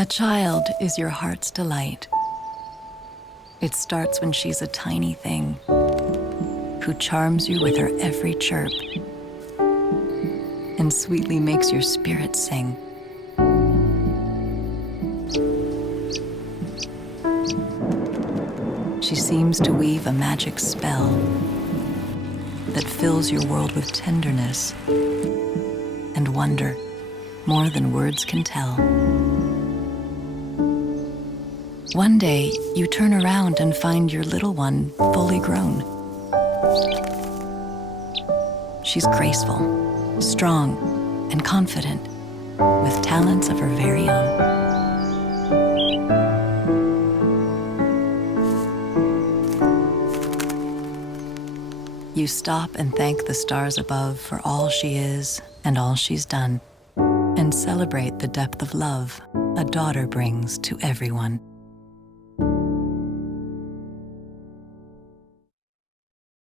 A child is your heart's delight. It starts when she's a tiny thing who charms you with her every chirp and sweetly makes your spirit sing. She seems to weave a magic spell that fills your world with tenderness and wonder more than words can tell. One day, you turn around and find your little one fully grown. She's graceful, strong, and confident, with talents of her very own. You stop and thank the stars above for all she is and all she's done, and celebrate the depth of love a daughter brings to everyone.